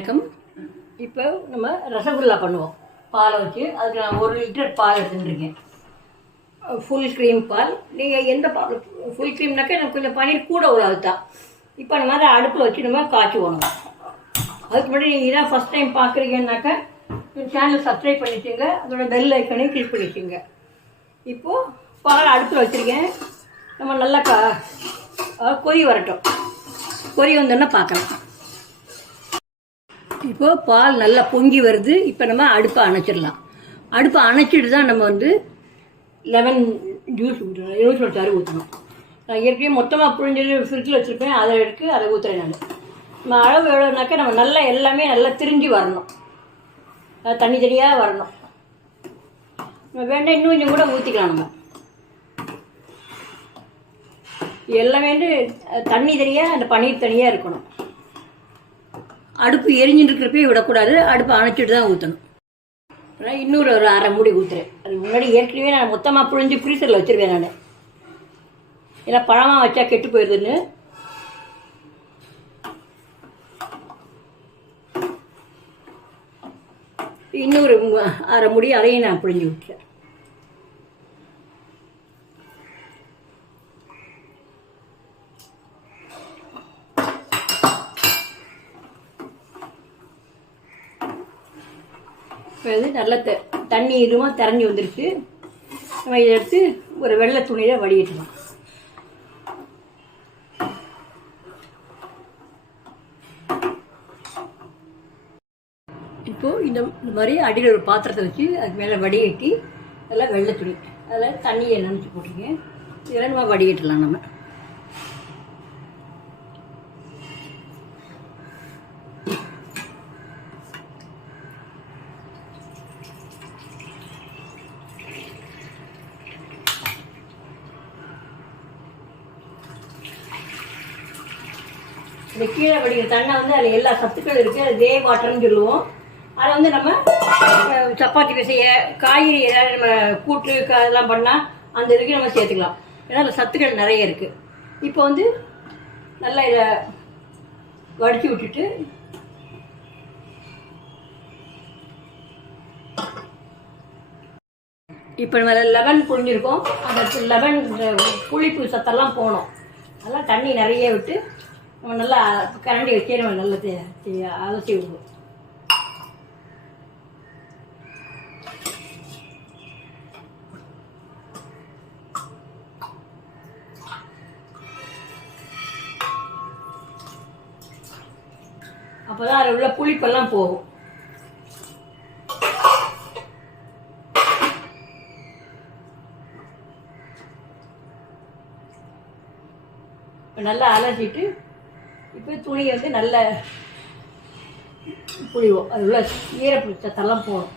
வணக்கம். இப்போ நம்ம ரசகுல்லா பண்ணுவோம். பாலை வச்சு அதுக்கு நான் 1 லிட்டர் பால் எடுத்துட்டுருக்கேன். ஃபுல் க்ரீம் பால். நீங்கள் எந்த பால் ஃபுல் க்ரீம்னாக்கா எனக்கு கொஞ்சம் பன்னீர் கூட ஒரு அதுதான். இப்போ அந்த மாதிரி அடுப்பில் வச்சு நம்ம காய்ச்சுவோம். அதுக்கு முன்னாடி நீங்கள் இதான் ஃபஸ்ட் டைம் பார்க்குறீங்கன்னாக்கா சேனல் சப்ஸ்கிரைப் பண்ணிச்சுங்க, அதோட பெல் ஐக்கனையும் கிளிக் பண்ணிச்சுங்க. இப்போது பால் அடுப்பில் வச்சுருக்கேன். நம்ம நல்லா கொதி வரட்டும். கொதி வந்தோன்னா பார்க்கலாம். இப்போது பால் நல்லா பொங்கி வருது. இப்போ நம்ம அடுப்பை அணைச்சிடலாம். அடுப்பை அணைச்சிட்டு தான் நம்ம லெமன் ஜூஸ் ஊற்றணும், எலுமிச்சை சாறு ஊற்றணும். நான் ஏற்கனவே மொத்தமாக புழிஞ்சு ஃப்ரிட்ஜில் வச்சுருப்பேன், அதை எடுத்து அதை ஊற்றுறேன் நான். நம்ம அளவு எவ்வளோனாக்கா நம்ம நல்லா எல்லாமே நல்லா திரிஞ்சு வரணும், தண்ணி தனியாக வரணும். நம்ம வேண்டாம் இன்னும் கொஞ்சம் கூட ஊற்றிக்கலாம். நம்ம எல்லாமே தண்ணி தனியாக அந்த பன்னீர் தனியாக இருக்கணும். அடுப்பு எரிஞ்சுட்டு இருக்கிறப்பே விடக்கூடாது, அடுப்பை அணைச்சிட்டு தான் ஊற்றணும். இன்னொரு ஒரு அரை மூடி ஊற்றுறேன். அது முன்னாடி ஏற்கனவே நான் மொத்தமாக புழிஞ்சு ஃப்ரீசரில் வச்சுருவேன் நான், ஏன்னா பழமாக வச்சா கெட்டு போயிடுதுன்னு. இன்னொரு அரை மூடி அதையும் நான் புழிஞ்சு விட்டுறேன். இப்போ நல்ல தண்ணி இதுமாக திறஞ்சி வந்துருச்சு. நம்ம இதை எடுத்து ஒரு வெள்ளை துணியில் வடிகட்டலாம். இப்போது இந்த மாதிரி அடியில் ஒரு பாத்திரத்தை வச்சு அதுக்கு மேலே வடிகட்டி நல்லா வெள்ளை துணி அதில் தண்ணியை நினச்சி போட்டுருக்கேன். இதெல்லாம் நம்ம வடிகட்டலாம். நம்ம இந்த கீழே வடிக்கிற தண்ணை அதில் எல்லா சத்துக்கள் இருக்குது. அது வே வாட்டர்னு சொல்லுவோம். அதை நம்ம சப்பாத்தி பிசைய காய்கறி ஏதாவது நம்ம கூட்டு அதெல்லாம் பண்ணால் அந்த இதுக்கு நம்ம சேர்த்துக்கலாம். ஏன்னா அதில் சத்துக்கள் நிறைய இருக்குது. இப்போ நல்லா இதை வடித்து விட்டுட்டு இப்போ நம்ம லெமன் புழிஞ்சிருக்கோம். அந்த லெமன் புளிப்பு சத்தெல்லாம் போகணும். அதெல்லாம் தண்ணி நிறைய விட்டு நம்ம நல்லா கரண்டி வச்சே நம்ம நல்லா அலசி விடுவோம். அப்போதான் அதில் உள்ள புளிப்பெல்லாம் போகும். நல்லா அலசிட்டு இப்போ துணியை நல்ல புளிவோம். அது உள்ள ஈரப்புளிச்சத்தெல்லாம் போகும்.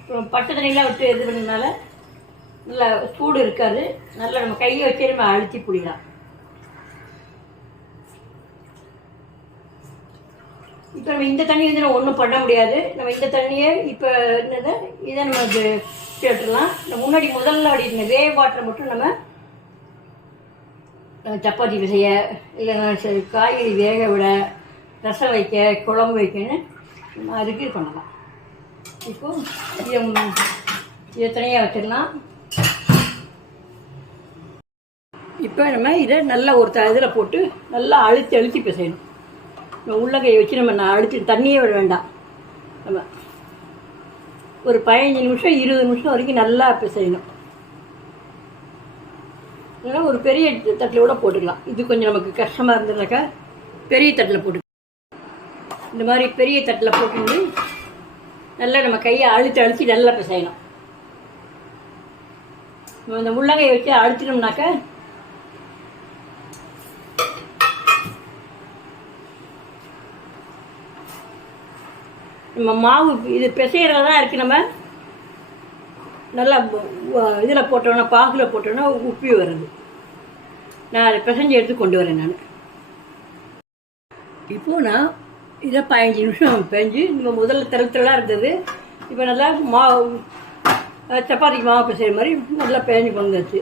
இப்போ பச்சை தண்ணியெலாம் விட்டு இது பண்ணதுனால நல்லா சூடு இருக்காது. நல்லா நம்ம கையை வச்சே நம்ம அழுத்தி புளிக்கலாம். இப்போ நம்ம இந்த தண்ணி நம்ம ஒன்றும் பண்ண முடியாது. நம்ம இந்த தண்ணியை இப்போ என்னது இதை நம்ம சேர்த்துடலாம். முன்னாடி முதல்ல வடிக்கிற வே வாட்டரை மட்டும் நம்ம சப்பாத்தி பிசைய இல்லைன்னா காய்கறி வேக விட, ரசம் வைக்க, குழம்பு வைக்கன்னு நம்ம அதுக்கு பண்ணலாம். இப்போது இதை தனியாக வச்சிடலாம். இப்போ நம்ம இதை நல்லா ஒரு இதில் போட்டு நல்லா அழுத்தி அழுத்தி பிசையணும். நம்ம உள்ளங்கையை வச்சு நம்ம அழுத்தி தண்ணியே விட வேண்டாம். நம்ம ஒரு 15 நிமிஷம் 20 நிமிஷம் வரைக்கும் நல்லா பிசையணும். இல்லைன்னா ஒரு பெரிய தட்டில் கூட போட்டுக்கலாம். இது கொஞ்சம் நமக்கு கஷ்டமாக இருந்ததுனாக்கா பெரிய தட்டில் போட்டு இந்த மாதிரி பெரிய தட்டில் போட்டு நல்லா நம்ம கையை அழுத்தி அழுத்தி நல்லா பிசையணும். நம்ம இந்த முள்ளங்கையை வச்சு அழுத்தினோம்னாக்கா நம்ம மாவு இது பிசைகிறதா தான் இருக்குது. நம்ம நல்லா இதில் போட்டோன்னா பாகில் போட்டோன்னா உப்பி வருது. நான் அதை பிசைஞ்சு எடுத்து கொண்டு வரேன் நான். இப்போது நான் இதை 15 நிமிஷம் பெஞ்சு நம்ம முதல்ல திரளாக இருந்தது. இப்போ நல்லா மாவு சப்பாத்திக்கு மாவு பிசைகிற மாதிரி நல்லா பேஞ்சு கொண்டு வச்சு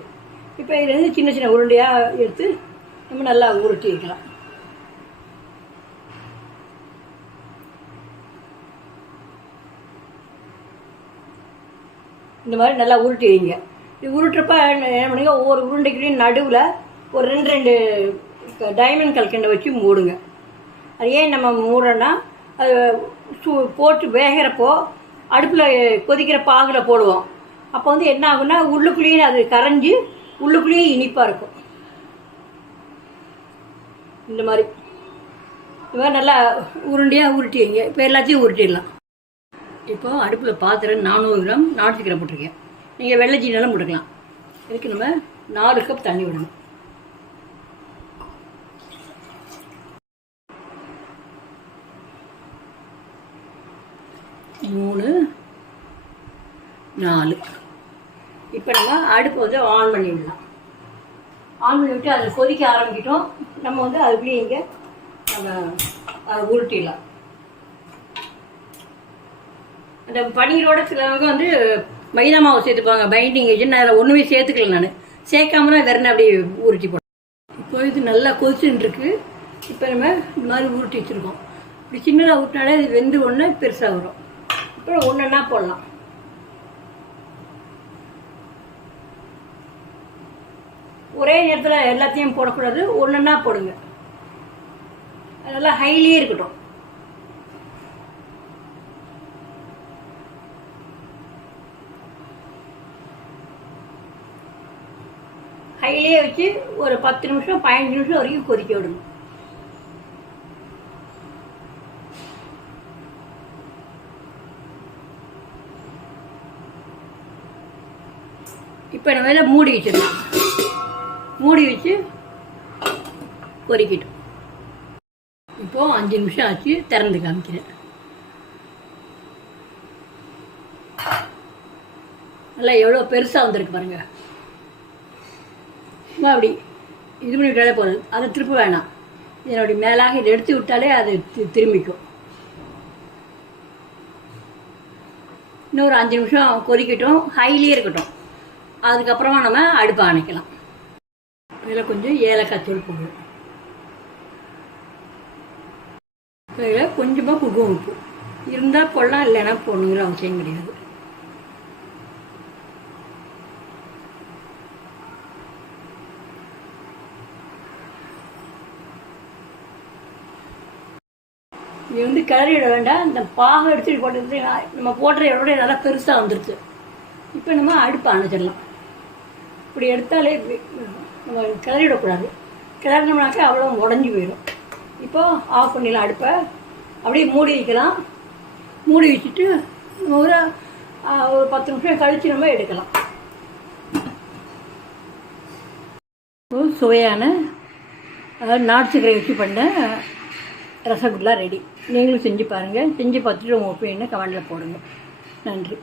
இப்போ இதுலேருந்து சின்ன சின்ன உருண்டையாக எடுத்து நம்ம நல்லா உருட்டி வைக்கலாம். இந்த மாதிரி நல்லா உருட்டி வைங்க. இது உருட்டுறப்ப என்ன பண்ணுங்க, ஒவ்வொரு உருண்டைக்குள்ளேயும் நடுவில் ஒரு 2 டைமண்ட் கல்கண்டை வச்சு மூடுங்க. அது ஏன் நம்ம மூடுறோன்னா, அது போட்டு வேகிறப்போ அடுப்பில் கொதிக்கிற பாகில் போடுவோம். அப்போ வந்து என்ன ஆகுன்னா, உள்ளுக்குள்ளேயும் அது கரைஞ்சி உள்ளுக்குள்ளேயும் இனிப்பாக இருக்கும். இந்த மாதிரி நல்லா உருண்டையாக உருட்டி வைங்க. இப்போ எல்லாத்தையும் உருட்டிடலாம். இப்போ அடுப்பில் பாத்திரம் 400 கிராம் நாட்டு சக்கரை போட்டிருக்கேன். நீங்கள் வெள்ளை சீனியெல்லாம் போட்டுக்கலாம். இதுக்கு நம்ம 4 கப் தண்ணி விடணும். 3 4. இப்போ நம்ம அடுப்பு வந்து ஆன் பண்ணி விடலாம். ஆன் பண்ணி விட்டு அதை கொதிக்க ஆரம்பிக்கிட்டோம். நம்ம வந்து அதுக்குள்ளேயே இங்கே நம்ம அதை உருட்டிடலாம். அந்த பன்னீரோட சிலவங்க வந்து மைதா மாவு சேர்த்துப்பாங்க, பைண்டிங் ஏஜென்ட். நான் அதில் ஒன்றுமே சேர்த்துக்கல, நான் சேர்க்காம தான் வெறும் அப்படியே உருட்டி போட்டேன். இப்போ இது நல்லா கொதிச்சுன்னு இருக்கு. இப்போ நம்ம இந்த மாதிரி உருட்டி வச்சுருக்கோம். இப்படி சின்னதாக ஊட்டினாலே இது வெந்து ஒன்று பெருசாக வரும். அப்புறம் ஒன்றா போடலாம். ஒரே நேரத்தில் எல்லாத்தையும் போடக்கூடாது, ஒன்றா போடுங்க. அதெல்லாம் ஹைலியே இருக்கட்டும். ஹைலியே வச்சு ஒரு 10 நிமிஷம் 15 நிமிஷம் வரைக்கும் கொதிக்க விடுங்க. இப்போ நம்ம மேலே மூடி வச்சிடலாம். மூடி வச்சு கொதிக்கட்டும். இப்போது 5 நிமிஷம் ஆச்சு, திறந்து காமிக்கிறேன். நல்லா எவ்வளோ பெருசாக வந்திருக்கு பாருங்கள். சும்மா அப்படி இது பண்ணி விட்டாலே போதும், அதை திருப்ப வேணாம். இதனுடைய மேலாக இதை எடுத்து விட்டாலே அது திரும்பிக்கும். இன்னொரு 5 நிமிஷம் கொதிக்கட்டும், ஹைலியே இருக்கட்டும். அதுக்கப்புறமா நம்ம அடுப்பை அணைக்கலாம். இதில் கொஞ்சம் ஏலக்காய் தூள் போடுவோம். இதில் கொஞ்சமாக குங்குமம் உப்பு இருந்தால் போடலாம், இல்லைன்னா போடணுங்கிற அவசியம் கிடையாது. இது வந்து கிளறி விட வேண்டாம். இந்த பாகை எடுத்துகிட்டு போட்டது நம்ம போடுற இதோட நல்லா பெருசாக வந்துடுச்சு. இப்போ நம்ம அடுப்பை அணைச்சிடலாம். இப்படி எடுத்தாலே நம்ம கிளறி விடக்கூடாது. கிளறினோம்னாக்கா அவ்வளோ உடஞ்சி போயிடும். இப்போ ஆஃப் பண்ணிடலாம் அடுப்பை. அப்படியே மூடி வைக்கலாம். மூடி வச்சுட்டு ஒரு 10 நிமிஷம் கழித்து நம்ம எடுக்கலாம். சுவையான நாட்டு சக்கரை வச்சு பண்ண ரசகுல்லா ரெடி. நீங்களும் செஞ்சு பாருங்கள். செஞ்சு பார்த்துட்டு உங்கள் ஒப்பீனியனை கமெண்டில் போடுங்க. நன்றி.